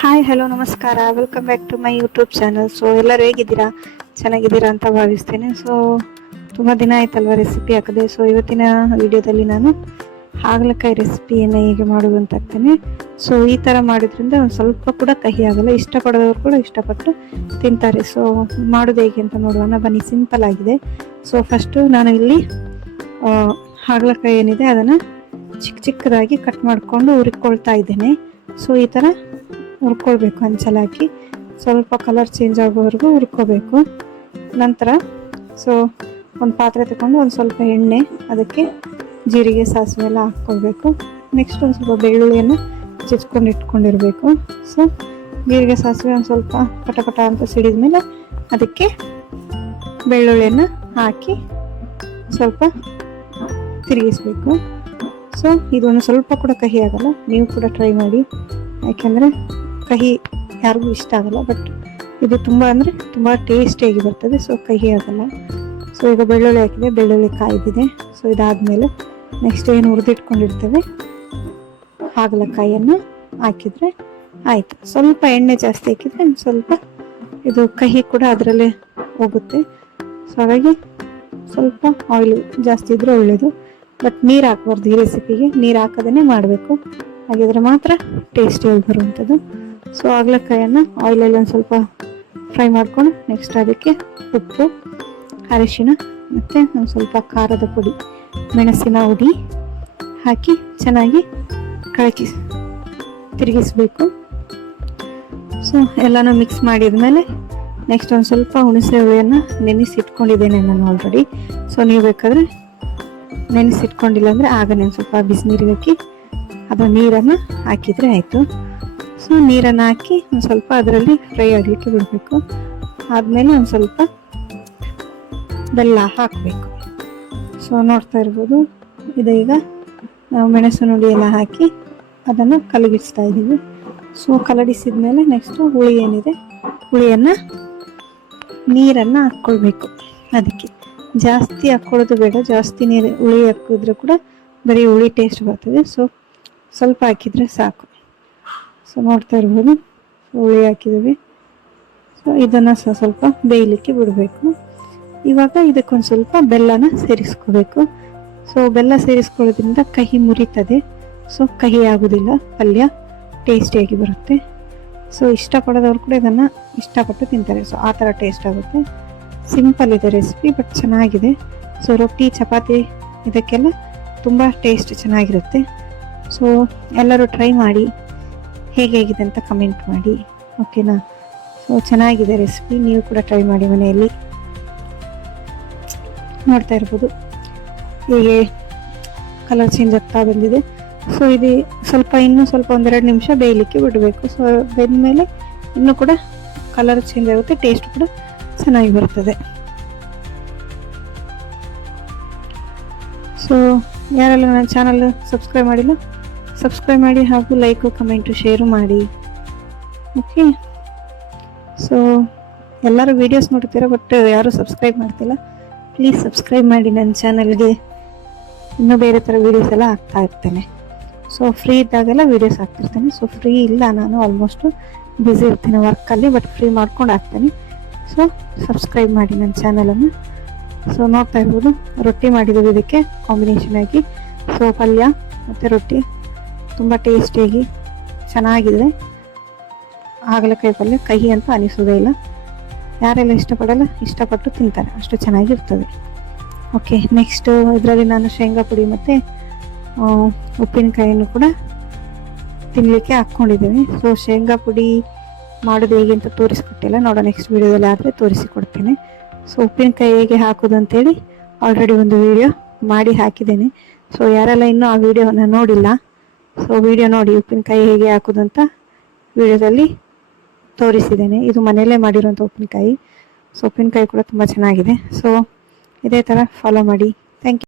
Hi hello ನಮಸ್ಕಾರ, welcome back to my YouTube channel. So ಎಲ್ಲರೂ ಹೇಗಿದ್ದೀರಾ? ಚೆನ್ನಾಗಿದ್ದೀರಾ ಅಂತ ಭಾವಿಸ್ತೇನೆ. ಸೊ ತುಂಬ ದಿನ ಆಯ್ತಲ್ವ ರೆಸಿಪಿ ಹಾಕದೆ. ಸೊ ಇವತ್ತಿನ ವಿಡಿಯೋದಲ್ಲಿ ನಾನು ಹಾಗಲಕಾಯಿ ರೆಸಿಪಿಯನ್ನು ಹೇಗೆ ಮಾಡುವಂತ ಹಾಕ್ತೇನೆ. ಸೊ ಈ ಥರ ಮಾಡೋದ್ರಿಂದ ಒಂದು ಸ್ವಲ್ಪ ಕೂಡ ಕಹಿ ಆಗಲ್ಲ, ಇಷ್ಟಪಡೋರು ಕೂಡ ಇಷ್ಟಪಟ್ಟು ತಿಂತಾರೆ. ಸೊ ಮಾಡೋದು ಹೇಗೆ ಅಂತ ನೋಡೋಣ ಬನ್ನಿ. ಸಿಂಪಲ್ ಆಗಿದೆ. ಸೊ ಫಸ್ಟು ನಾನು ಇಲ್ಲಿ ಹಾಗಲಕಾಯಿ ಏನಿದೆ ಅದನ್ನು ಚಿಕ್ಕ ಚಿಕ್ಕದಾಗಿ ಕಟ್ ಮಾಡಿಕೊಂಡು ಹುರಿಕೊಳ್ತಾ ಇದ್ದೇನೆ. ಸೊ ಈ ಥರ ಹುರ್ಕೊಳ್ಬೇಕು, ಹಂಚಲ್ಲಿ ಹಾಕಿ ಸ್ವಲ್ಪ ಕಲರ್ ಚೇಂಜ್ ಆಗೋವರೆಗೂ ಹುರ್ಕೋಬೇಕು. ನಂತರ ಸೊ ಒಂದು ಪಾತ್ರೆ ತಗೊಂಡು ಒಂದು ಸ್ವಲ್ಪ ಎಣ್ಣೆ, ಅದಕ್ಕೆ ಜೀರಿಗೆ ಸಾಸಿವೆ ಎಲ್ಲ ಹಾಕ್ಕೊಳ್ಬೇಕು. ನೆಕ್ಸ್ಟ್ ಒಂದು ಸ್ವಲ್ಪ ಬೆಳ್ಳುಳ್ಳಿಯನ್ನು ಚಿಚ್ಕೊಂಡು ಇಟ್ಕೊಂಡಿರಬೇಕು. ಸೊ ಜೀರಿಗೆ ಸಾಸಿವೆ ಒಂದು ಸ್ವಲ್ಪ ಪಟ ಅಂತ ಸಿಡಿದ ಮೇಲೆ ಅದಕ್ಕೆ ಬೆಳ್ಳುಳ್ಳಿಯನ್ನು ಹಾಕಿ ಸ್ವಲ್ಪ ತಿರುಗಿಸ್ಬೇಕು. ಸೊ ಇದೊಂದು ಸ್ವಲ್ಪ ಕೂಡ ಕಹಿ ಆಗಲ್ಲ, ನೀವು ಕೂಡ ಟ್ರೈ ಮಾಡಿ. ಯಾಕೆಂದರೆ ಕಹಿ ಯಾರಿಗೂ ಇಷ್ಟ ಆಗಲ್ಲ, ಬಟ್ ಇದು ತುಂಬ ಅಂದರೆ ತುಂಬ ಟೇಸ್ಟಿಯಾಗಿ ಬರ್ತದೆ. ಸೊ ಕಹಿ ಆಗಲ್ಲ. ಸೊ ಈಗ ಬೆಳ್ಳುಳ್ಳಿ ಹಾಕಿದೆ, ಬೆಳ್ಳುಳ್ಳಿ ಕಾಯ್ದಿದೆ. ಸೊ ಇದಾದಮೇಲೆ ನೆಕ್ಸ್ಟ್ ಏನು ಹುರಿದಿಟ್ಕೊಂಡಿರ್ತೇವೆ ಹಾಗಲಕಾಯಿಯನ್ನು ಹಾಕಿದರೆ ಆಯಿತು. ಸ್ವಲ್ಪ ಎಣ್ಣೆ ಜಾಸ್ತಿ ಹಾಕಿದರೆ ಸ್ವಲ್ಪ ಇದು ಕಹಿ ಕೂಡ ಅದರಲ್ಲೇ ಹೋಗುತ್ತೆ. ಸೊ ಹಾಗಾಗಿ ಸ್ವಲ್ಪ ಆಯಿಲ್ ಜಾಸ್ತಿ ಇದ್ದರೆ ಒಳ್ಳೆಯದು. ಬಟ್ ನೀರು ಹಾಕಬಾರ್ದು, ಈ ರೆಸಿಪಿಗೆ ನೀರು ಹಾಕೋದೇ ಮಾಡಬೇಕು, ಹಾಗಿದ್ರೆ ಮಾತ್ರ ಟೇಸ್ಟಿಯಾಗಿ ಬರುವಂಥದ್ದು. ಸೊ ಹಾಗಲಕಾಯನ್ನು ಆಯಿಲಲ್ಲಿ ಒಂದು ಸ್ವಲ್ಪ ಫ್ರೈ ಮಾಡ್ಕೊಂಡು ನೆಕ್ಸ್ಟ್ ಅದಕ್ಕೆ ಉಪ್ಪು, ಅರಿಶಿಣ ಮತ್ತು ಒಂದು ಸ್ವಲ್ಪ ಖಾರದ ಪುಡಿ, ಮೆಣಸಿನ ಹುಡಿ ಹಾಕಿ ಚೆನ್ನಾಗಿ ತಿರುಗಿಸ್ಬೇಕು. ಸೊ ಎಲ್ಲನೂ ಮಿಕ್ಸ್ ಮಾಡಿದ್ಮೇಲೆ ನೆಕ್ಸ್ಟ್ ಒಂದು ಸ್ವಲ್ಪ ಹುಣಸೆ ಹುಳಿಯನ್ನು ನೆನೆಸಿಟ್ಕೊಂಡಿದ್ದೇನೆ ನಾನು ಆಲ್ರೆಡಿ. ಸೊ ನೀವು ಬೇಕಾದರೆ ನೆನೆಸಿಟ್ಕೊಂಡಿಲ್ಲ ಅಂದರೆ ಆಗ ನಾನು ಸ್ವಲ್ಪ ಬಿಸಿನೀರಿಗೆ ಹಾಕಿ ಅದು ನೀರನ್ನು ಹಾಕಿದರೆ ಆಯಿತು. ಸೊ ನೀರನ್ನು ಹಾಕಿ ಒಂದು ಸ್ವಲ್ಪ ಅದರಲ್ಲಿ ಫ್ರೈ ಆಗಲಿಕ್ಕೆ ಬಿಡಬೇಕು. ಆದಮೇಲೆ ಒಂದು ಸ್ವಲ್ಪ ಬೆಲ್ಲ ಹಾಕಬೇಕು. ಸೊ ನೋಡ್ತಾ ಇರ್ಬೋದು, ಇದೀಗ ನಾವು ಮೆಣಸಿನ ಹುಡಿ ಎಲ್ಲ ಹಾಕಿ ಅದನ್ನು ಕಲಗಿಸ್ತಾ ಇದ್ದೀವಿ. ಸೊ ಕಲಗಿಸಿದ ಮೇಲೆ ನೆಕ್ಸ್ಟು ಹುಳಿ ಏನಿದೆ, ಹುಳಿಯನ್ನು ನೀರನ್ನು ಹಾಕ್ಕೊಳ್ಬೇಕು. ಅದಕ್ಕೆ ಜಾಸ್ತಿ ಹಾಕ್ಕೊಳ್ಳೋದು ಬೇಡ, ಜಾಸ್ತಿ ನೀರು ಹುಳಿ ಹಾಕಿದ್ರೆ ಕೂಡ ಬರೀ ಹುಳಿ ಟೇಸ್ಟ್ ಬರ್ತದೆ. ಸೊ ಸ್ವಲ್ಪ ಹಾಕಿದರೆ ಸಾಕು. ಸೊ ನೋಡ್ತಾ ಇರ್ಬೋದು, ಹುಳಿ ಹಾಕಿದ್ದೀವಿ. ಸೊ ಇದನ್ನು ಸ್ವಲ್ಪ ಬೇಯಲಿಕ್ಕೆ ಬಿಡಬೇಕು. ಇವಾಗ ಇದಕ್ಕೊಂದು ಸ್ವಲ್ಪ ಬೆಲ್ಲನ ಸೇರಿಸ್ಕೋಬೇಕು. ಸೊ ಬೆಲ್ಲ ಸೇರಿಸ್ಕೊಳ್ಳೋದ್ರಿಂದ ಕಹಿ ಮುರಿತದೆ. ಸೊ ಕಹಿ ಆಗೋದಿಲ್ಲ, ಪಲ್ಯ ಟೇಸ್ಟಿಯಾಗಿ ಬರುತ್ತೆ. ಸೊ ಇಷ್ಟಪಡೋದವ್ರು ಕೂಡ ಇದನ್ನು ಇಷ್ಟಪಟ್ಟು ತಿಂತಾರೆ. ಸೊ ಆ ಥರ ಟೇಸ್ಟ್ ಆಗುತ್ತೆ. ಸಿಂಪಲ್ ಇದೆ ರೆಸಿಪಿ, ಬಟ್ ಚೆನ್ನಾಗಿದೆ. ಸೊ ರೊಟ್ಟಿ, ಚಪಾತಿ ಇದಕ್ಕೆಲ್ಲ ತುಂಬ ಟೇಸ್ಟ್ ಚೆನ್ನಾಗಿರುತ್ತೆ. ಸೊ ಎಲ್ಲರೂ ಟ್ರೈ ಮಾಡಿ, ಹೇಗಿದೆ ಅಂತ ಕಮೆಂಟ್ ಮಾಡಿ, ಓಕೆನಾ? ಸೊ ಚೆನ್ನಾಗಿದೆ ರೆಸಿಪಿ, ನೀವು ಕೂಡ ಟ್ರೈ ಮಾಡಿ ಮನೆಯಲ್ಲಿ. ನೋಡ್ತಾ ಇರ್ಬೋದು ಹೀಗೆ ಕಲರ್ ಚೇಂಜ್ ಆಗ್ತಾ ಬಂದಿದೆ. ಸೊ ಇದು ಸ್ವಲ್ಪ ಇನ್ನೂ ಸ್ವಲ್ಪ ಒಂದೆರಡು ನಿಮಿಷ ಬೇಯಲಿಕ್ಕೆ ಬಿಡಬೇಕು. ಸೊ ಬೆಂದಮೇಲೆ ಇನ್ನೂ ಕೂಡ ಕಲರ್ ಚೇಂಜ್ ಆಗುತ್ತೆ, ಟೇಸ್ಟ್ ಕೂಡ ಚೆನ್ನಾಗಿ ಬರ್ತದೆ. ಸೊ ಯಾರೆಲ್ಲ ನನ್ನ ಚಾನಲ್ ಸಬ್ಸ್ಕ್ರೈಬ್ ಮಾಡಿಲ್ಲ, ಸಬ್ಸ್ಕ್ರೈಬ್ ಮಾಡಿ, ಹಾಗೂ ಲೈಕು, ಕಮೆಂಟು, ಶೇರು ಮಾಡಿ. ಓಕೆ. ಸೊ ಎಲ್ಲರೂ ವೀಡಿಯೋಸ್ ನೋಡ್ತೀರಾ, ಬಟ್ ಯಾರೂ ಸಬ್ಸ್ಕ್ರೈಬ್ ಮಾಡ್ತಿಲ್ಲ. ಪ್ಲೀಸ್ ಸಬ್ಸ್ಕ್ರೈಬ್ ಮಾಡಿ ನನ್ನ ಚಾನಲ್ಗೆ. ಇನ್ನೂ ಬೇರೆ ಥರ ವೀಡಿಯೋಸ್ ಎಲ್ಲ ಹಾಕ್ತಾ ಇರ್ತೇನೆ. ಸೊ ಫ್ರೀ ಇದ್ದಾಗೆಲ್ಲ ವೀಡಿಯೋಸ್ ಹಾಕ್ತಿರ್ತೇನೆ. ಸೊ ಫ್ರೀ ಇಲ್ಲ, ನಾನು ಆಲ್ಮೋಸ್ಟು ಬ್ಯುಸಿ ಇರ್ತೀನಿ ವರ್ಕಲ್ಲಿ, ಬಟ್ ಫ್ರೀ ಮಾಡ್ಕೊಂಡು ಹಾಕ್ತೇನೆ. ಸೊ ಸಬ್ಸ್ಕ್ರೈಬ್ ಮಾಡಿ ನನ್ನ ಚಾನಲನ್ನು. ಸೊ ನೋಡ್ತಾ ಇರ್ಬೋದು, ರೊಟ್ಟಿ ಮಾಡಿದ್ದೀವಿ ಇದಕ್ಕೆ ಕಾಂಬಿನೇಷನ್ ಆಗಿ. ಸೊ ಪಲ್ಯ ಮತ್ತು ರೊಟ್ಟಿ ತುಂಬ ಟೇಸ್ಟಿಯಾಗಿ ಚೆನ್ನಾಗಿದೆ. ಹಾಗಲಕಾಯಿ ಪಲ್ಯ ಕಹಿ ಅಂತ ಅನಿಸೋದೇ ಇಲ್ಲ. ಯಾರೆಲ್ಲ ಇಷ್ಟಪಡಲ್ಲ, ಇಷ್ಟಪಟ್ಟು ತಿಂತಾರೆ, ಅಷ್ಟು ಚೆನ್ನಾಗಿರ್ತದೆ. ಓಕೆ. ನೆಕ್ಸ್ಟು ಇದರಲ್ಲಿ ನಾನು ಶೇಂಗಾ ಪುಡಿ ಮತ್ತು ಉಪ್ಪಿನಕಾಯಿಯನ್ನು ಕೂಡ ತಿನ್ನಲಿಕ್ಕೆ ಹಾಕ್ಕೊಂಡಿದ್ದೇನೆ. ಸೊ ಶೇಂಗಾ ಪುಡಿ ಮಾಡೋದು ಹೇಗೆ ಅಂತ ತೋರಿಸ್ಕೊಟ್ಟಿಲ್ಲ, ನೋಡೋ ನೆಕ್ಸ್ಟ್ ವೀಡಿಯೋದಲ್ಲಿ ಆದರೆ ತೋರಿಸಿಕೊಡ್ತೇನೆ. ಸೊ ಉಪ್ಪಿನಕಾಯಿ ಹೇಗೆ ಹಾಕೋದು ಅಂತೇಳಿ ಆಲ್ರೆಡಿ ಒಂದು ವಿಡಿಯೋ ಮಾಡಿ ಹಾಕಿದ್ದೇನೆ. ಸೊ ಯಾರೆಲ್ಲ ಇನ್ನೂ ಆ ವಿಡಿಯೋನ ನೋಡಿಲ್ಲ, ಸೊ ವಿಡಿಯೋ ನೋಡಿ, ಉಪ್ಪಿನಕಾಯಿ ಹೇಗೆ ಹಾಕೋದು ಅಂತ ವಿಡಿಯೋದಲ್ಲಿ ತೋರಿಸಿದ್ದೇನೆ. ಇದು ಮನೆಯಲ್ಲೇ ಮಾಡಿರೋಂಥ ಉಪ್ಪಿನಕಾಯಿ. ಸೊ ಉಪ್ಪಿನಕಾಯಿ ಕೂಡ ತುಂಬ ಚೆನ್ನಾಗಿದೆ. ಸೊ ಇದೇ ಥರ ಫಾಲೋ ಮಾಡಿ. Thank you.